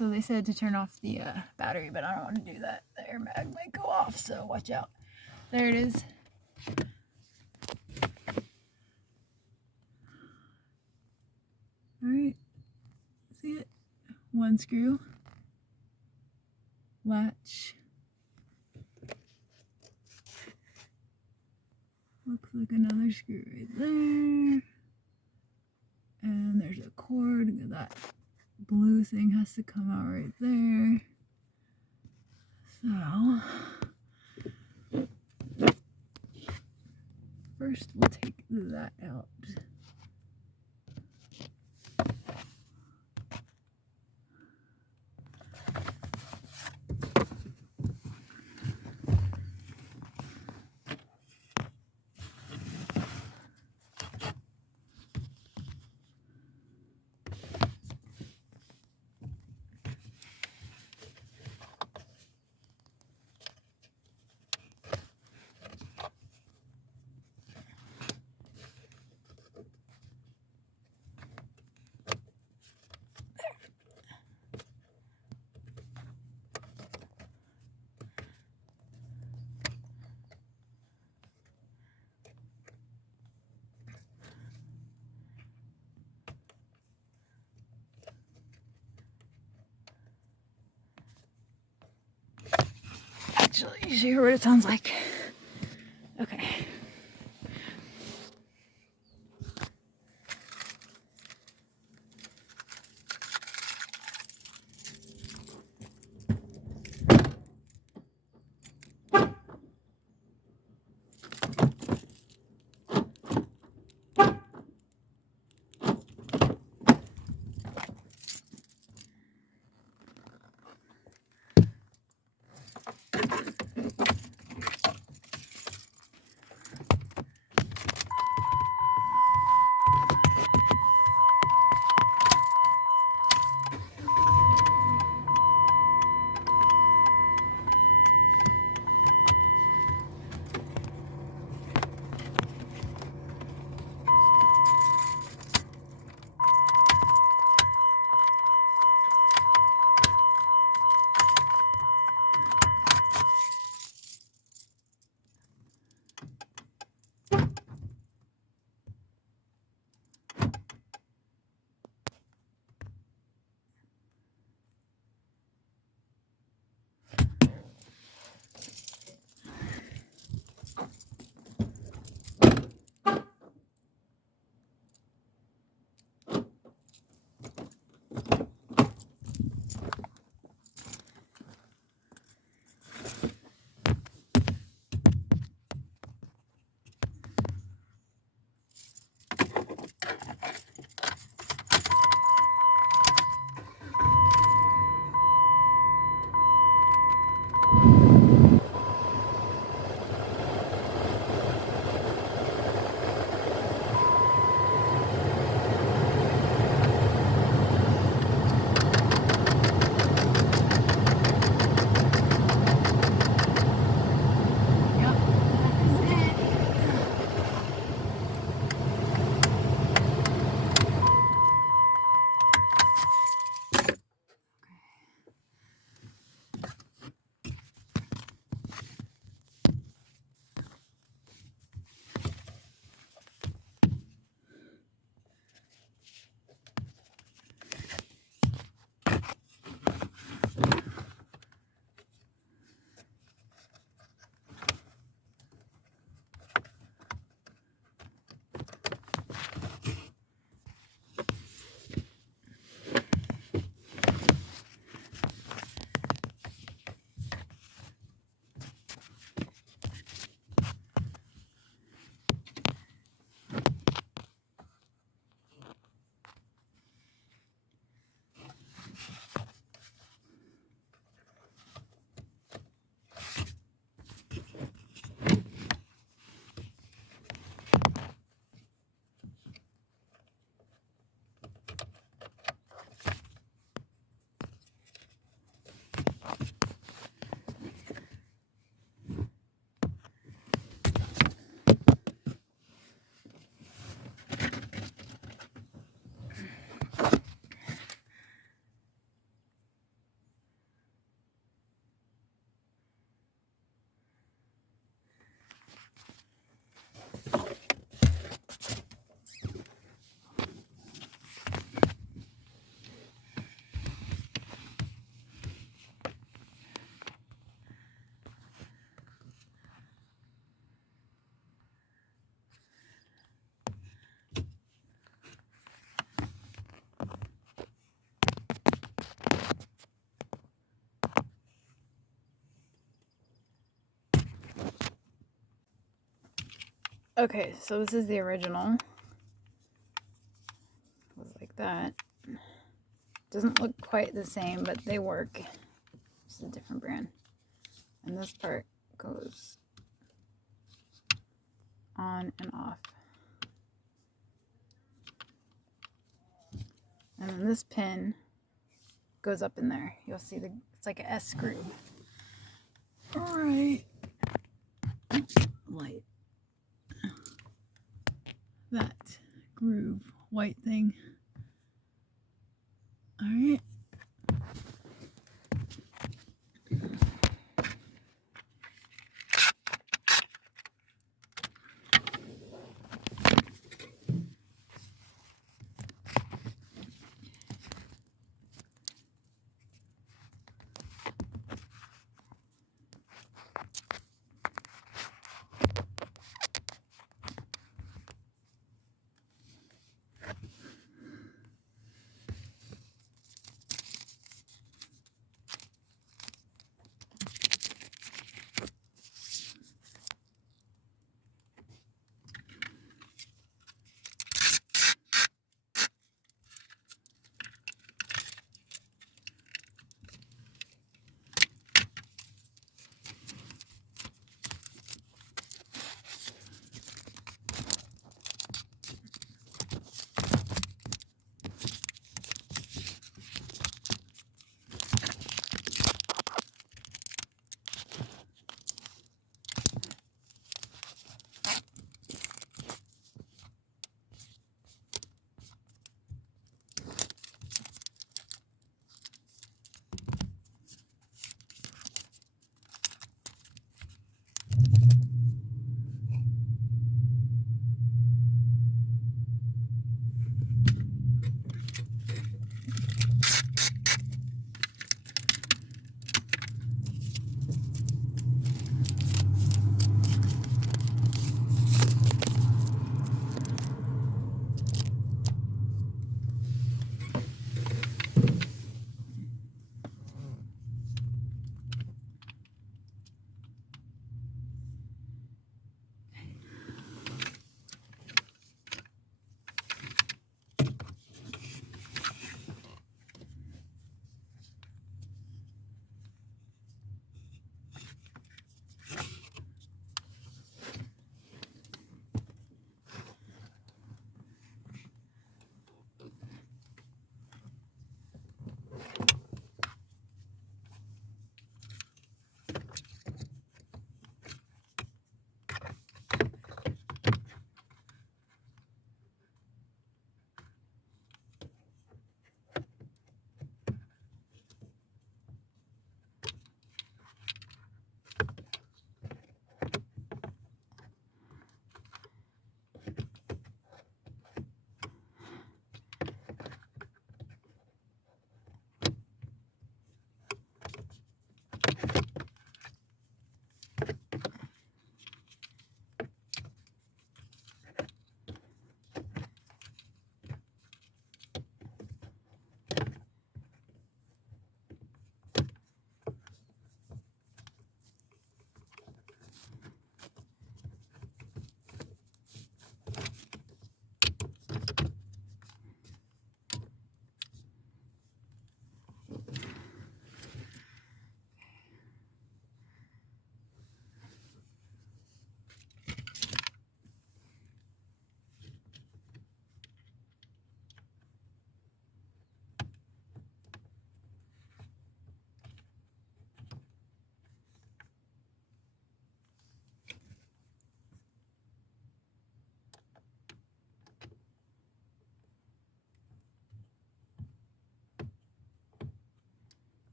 So they said to turn off the battery, but I don't want to do that. The airbag might go off, so watch out. There it is. Alright, see it? One screw, latch. Looks like another screw right there. And there's a cord. That blue thing has to come out right there. So, first we'll take that out. Actually, you should hear what it sounds like. Okay. Okay, so this is the original. It was like that. Doesn't look quite the same, but they work. This is a different brand. And this part goes on and off. And then this pin goes up in there. You'll see it's like an S screw. All right. Light. That groove white thing. All right.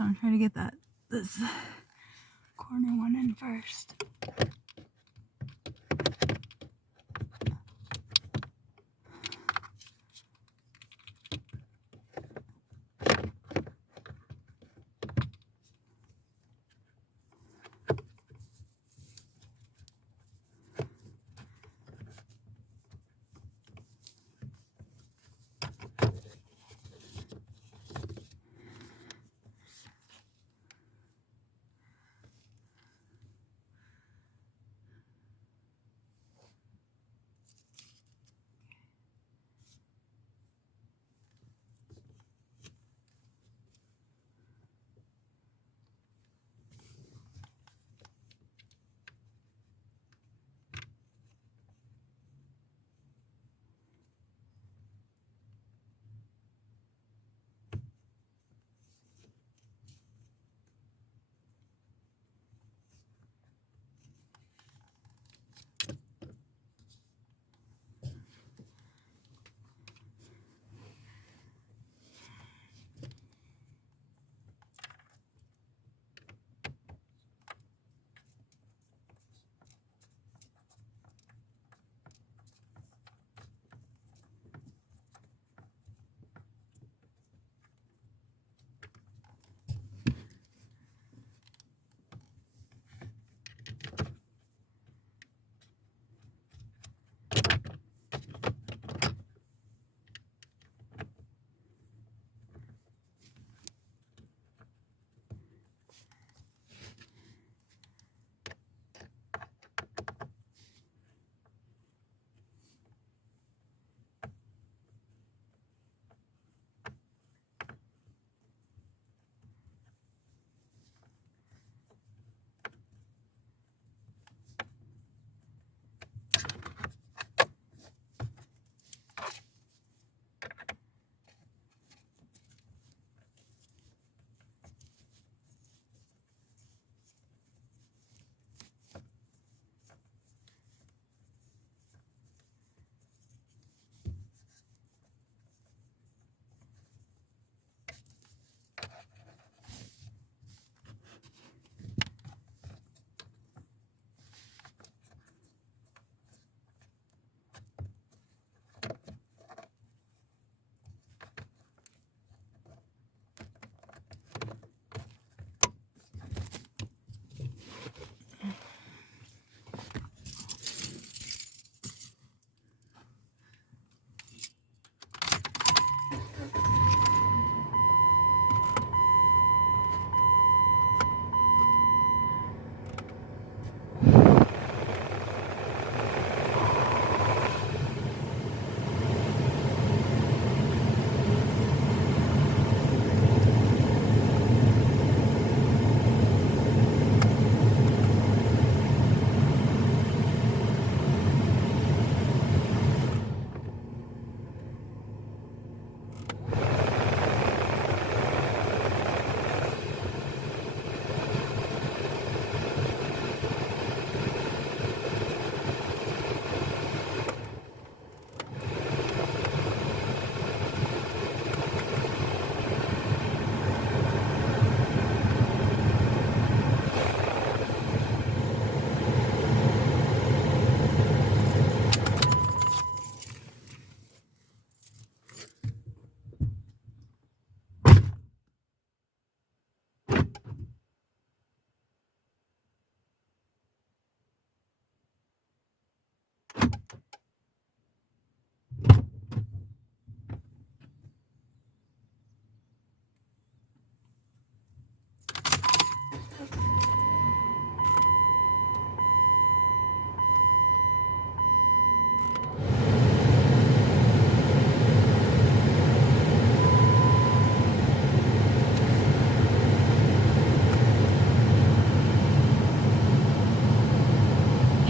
So I'm trying to get this corner one in first.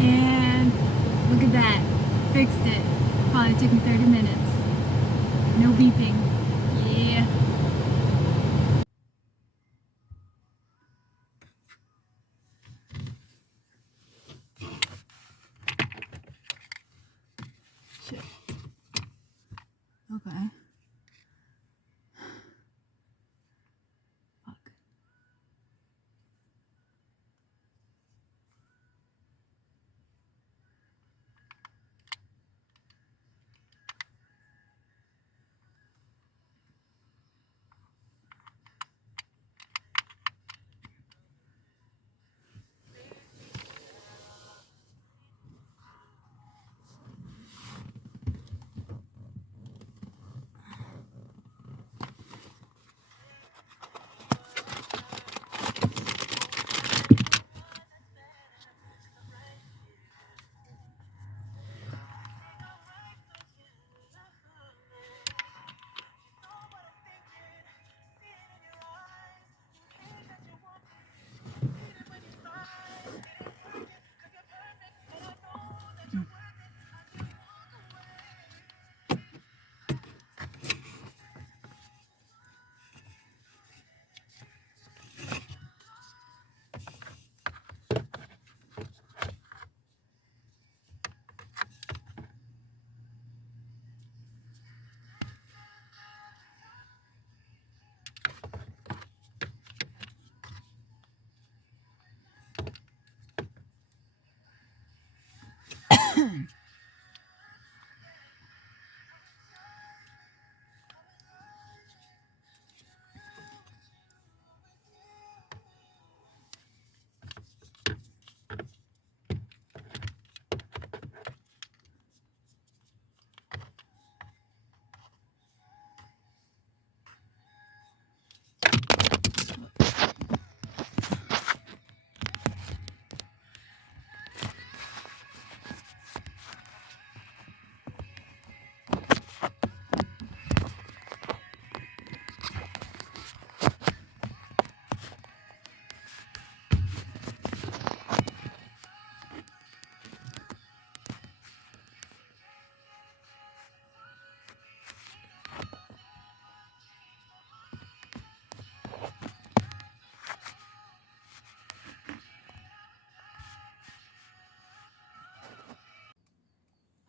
And look at that. Fixed it. Probably took me 30 minutes. No beeping. Yeah. Shit. Okay. Fuck.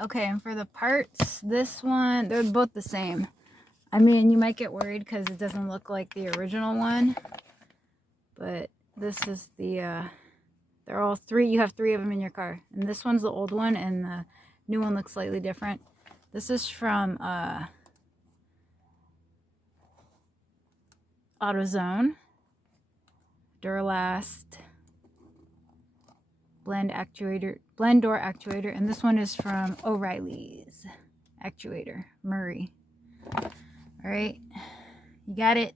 Okay, and for the parts, this one, they're both the same. I mean, you might get worried because it doesn't look like the original one, but this is the, they're all three, you have three of them in your car. And this one's the old one, and the new one looks slightly different. This is from AutoZone, Duralast, blend door actuator, and this one is from O'Reilly's actuator, Murray. All right, you got it.